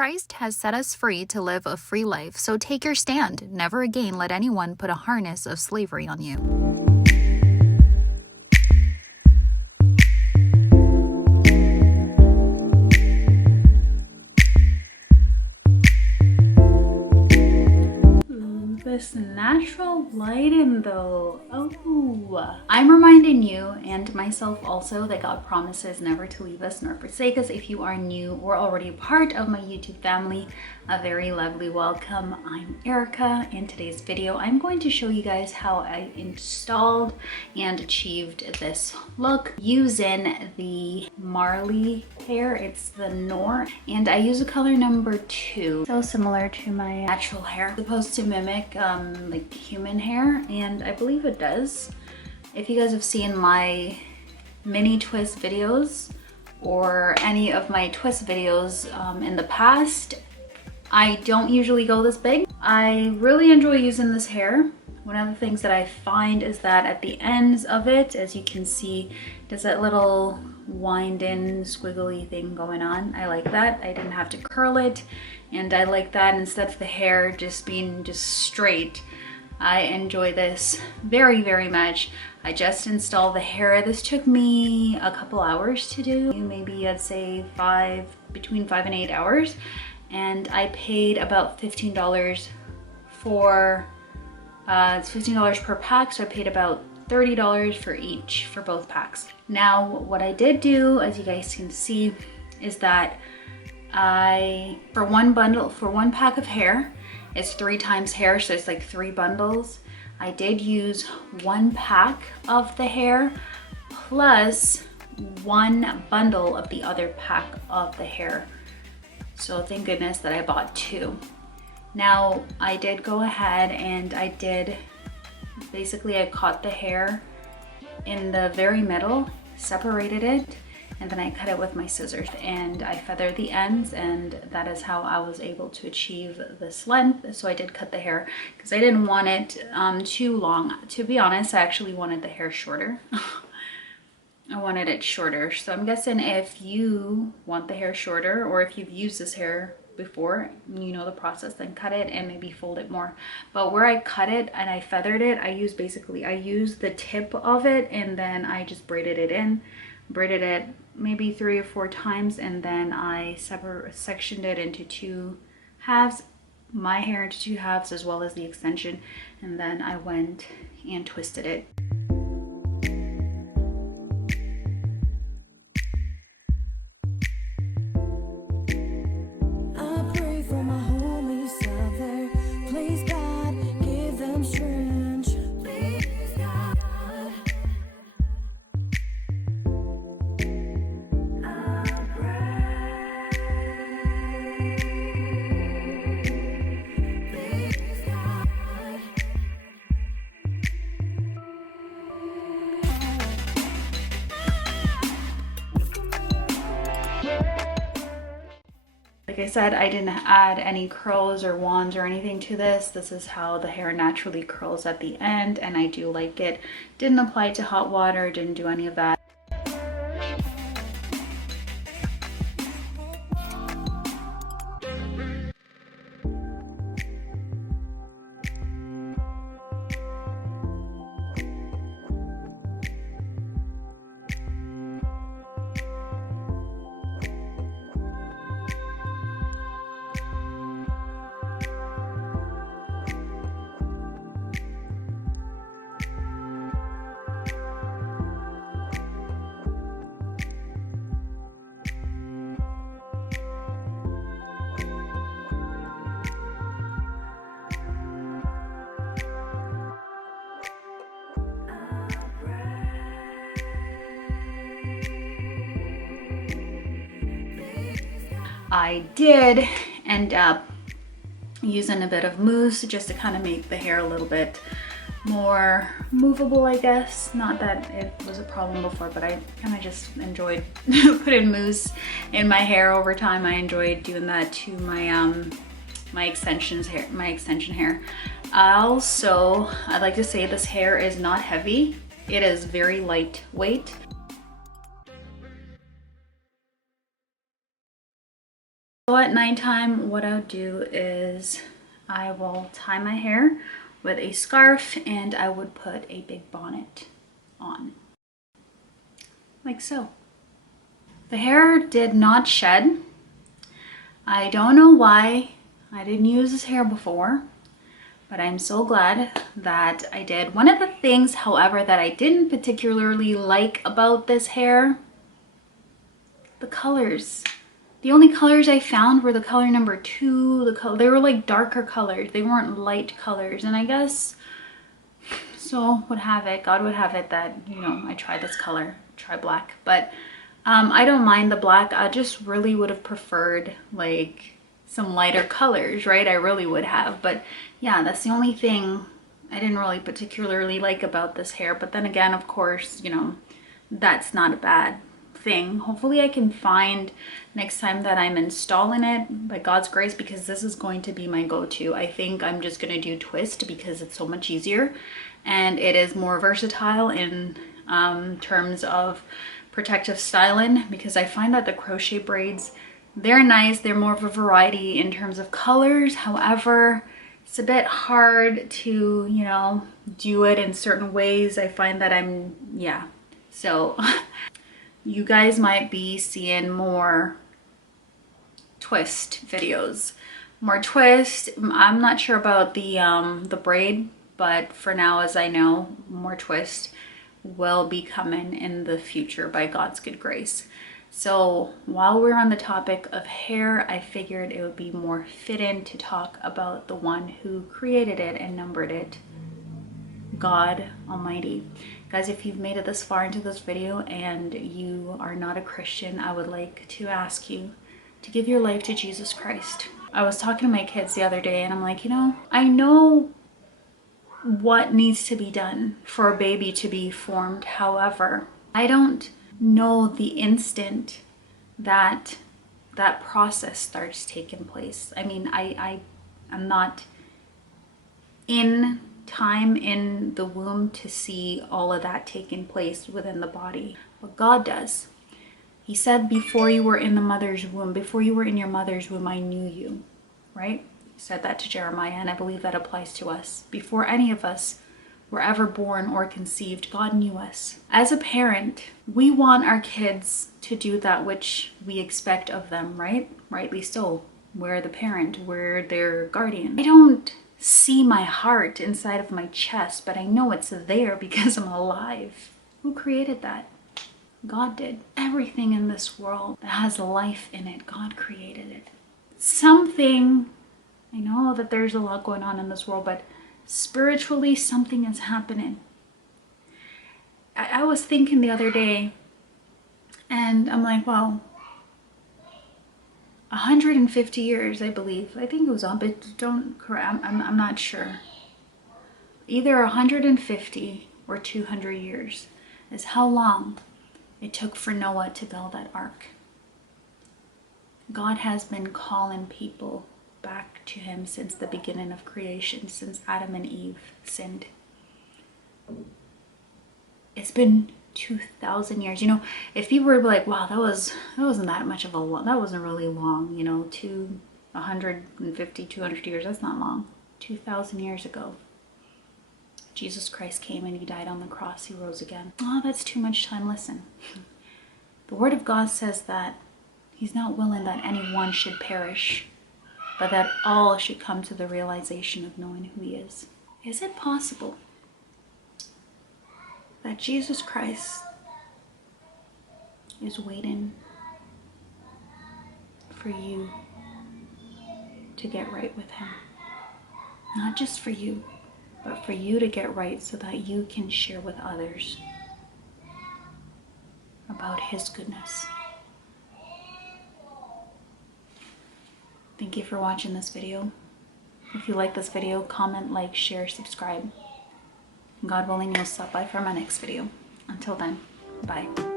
Christ has set us free to live a free life, so take your stand. Never again let anyone put a harness of slavery on you. This natural lighting though, I'm reminding you and myself also that God promises never to leave us nor forsake us. If you are new or already part of my YouTube family, a very lovely welcome. I'm Erica. In today's video I'm going to show you guys how I installed and achieved this look using the Marley hair. It's the Noor, and I use a color number 2, so similar to my natural hair, supposed to mimic like human hair, and I believe it does. If you guys have seen my mini twist videos or any of my twist videos in the past, I don't usually go this big. I really enjoy using this hair. One of the things that I find is that at the ends of it, as you can see, there's that little wind-in squiggly thing going on. I like that. I didn't have to curl it, and I like that instead of the hair just being just straight. I enjoy this very, very much. I just installed the hair. This took me a couple hours to do, maybe I'd say between 5 and 8 hours, and I paid about $15 for it's $15 per pack, so I paid about $30 for each for both packs. Now what I did do, as you guys can see, is that for one pack of hair, it's 3 times hair, so it's like 3 bundles. I did use 1 pack of the hair plus 1 bundle of the other pack of the hair. So thank goodness that I bought 2. Now I did go ahead and I caught the hair in the very middle, separated it, and then I cut it with my scissors and I feathered the ends, and that is how I was able to achieve this length. So I did cut the hair because I didn't want it too long. To be honest, I actually wanted the hair shorter. I wanted it shorter. So I'm guessing if you want the hair shorter, or if you've used this hair before, you know the process, then cut it and maybe fold it more. But where I cut it and I feathered it, I used the tip of it, and then I just braided it maybe 3 or 4 times, and then I sectioned it into 2 halves, my hair into 2 halves, as well as the extension, and then I went and twisted it. Like I said, I didn't add any curls or wands or anything to this. This is how the hair naturally curls at the end, and I do like it. Didn't apply it to hot water, didn't do any of that. I did end up using a bit of mousse just to kind of make the hair a little bit more movable, I guess. Not that it was a problem before, but I kind of just enjoyed putting mousse in my hair over time. I enjoyed doing that to my my extension hair. Also, I'd like to say this hair is not heavy. It is very lightweight. So at nighttime, what I'll do is I will tie my hair with a scarf and I would put a big bonnet on, like so. The hair did not shed. I don't know why. I didn't use this hair before, but I'm so glad that I did. One of the things, however, that I didn't particularly like about this hair, the colors. The only colors I found were the color number 2, they were like darker colors. They weren't light colors. And I guess, so would have it, God would have it that, you know, I try this color, try black. But I don't mind the black. I just really would have preferred like some lighter colors, right? I really would have. But yeah, that's the only thing I didn't really particularly like about this hair. But then again, of course, you know, that's not a bad thing. Hopefully I can find next time that I'm installing it, by God's grace, because this is going to be my go-to. I think I'm just going to do twist because it's so much easier and it is more versatile in terms of protective styling, because I find that the crochet braids, they're nice, they're more of a variety in terms of colors. However, it's a bit hard to, you know, do it in certain ways. I find that yeah, so you guys might be seeing more twist videos, more twist. I'm not sure about the braid, but for now, as I know, more twist will be coming in the future by God's good grace. So while we're on the topic of hair, I figured it would be more fitting to talk about the one who created it and numbered it, God Almighty. Guys, if you've made it this far into this video and you are not a Christian, I would like to ask you to give your life to Jesus Christ. I was talking to my kids the other day and I'm like, you know, I know what needs to be done for a baby to be formed. However, I don't know the instant that that process starts taking place. I mean, I'm not in time in the womb to see all of that taking place within the body, but God does. He said, before you were in the mother's womb, before you were in your mother's womb, I knew you, right? He said that to Jeremiah, and I believe that applies to us. Before any of us were ever born or conceived, God knew us. As a parent, we want our kids to do that which we expect of them, right? Rightly so. We're the parent, we're their guardian. I don't see my heart inside of my chest, but I know it's there because I'm alive. Who created that? God did. Everything in this world that has life in it, God created it. Something, I know that there's a lot going on in this world, but spiritually something is happening. I was thinking the other day, and I'm like, well, 150 years, I believe. I think it was on, but don't correct. I'm not sure. Either 150 or 200 years is how long it took for Noah to build that ark. God has been calling people back to him since the beginning of creation, since Adam and Eve sinned. It's been 2,000 years. You know, if people were like, wow, that wasn't that much of a long, that wasn't really long, you know, 150, 200 years, that's not long. 2,000 years ago, Jesus Christ came and he died on the cross, he rose again. Oh, that's too much time. Listen, the word of God says that he's not willing that anyone should perish, but that all should come to the realization of knowing who he is. Is it possible that Jesus Christ is waiting for you to get right with him? Not just for you, but for you to get right so that you can share with others about his goodness. Thank you for watching this video. If you like this video, comment, like, share, subscribe. God willing, you'll stop by for my next video. Until then, bye.